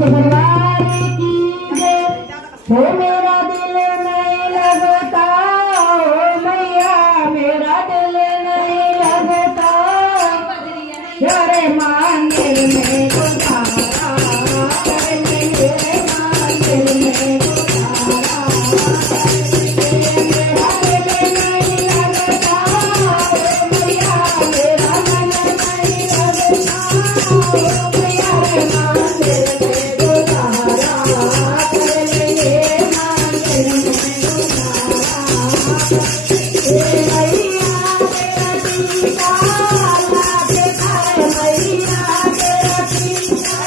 भगवान की जय। हो मेरा दिल नहीं लगता, हो मैया मेरा दिल नहीं लगता, यारे मंदिर में गुजारा कर लेंगे, मंदिर में गुजारा मेरा दिल नहीं लगता, हो मैया मेरा मन नहीं लगता, हो मैया मंदिर में गुजारा कर लेंगे, मंदिर में गुजारा मैया तेरा टीका लागे मैया तेरा टीका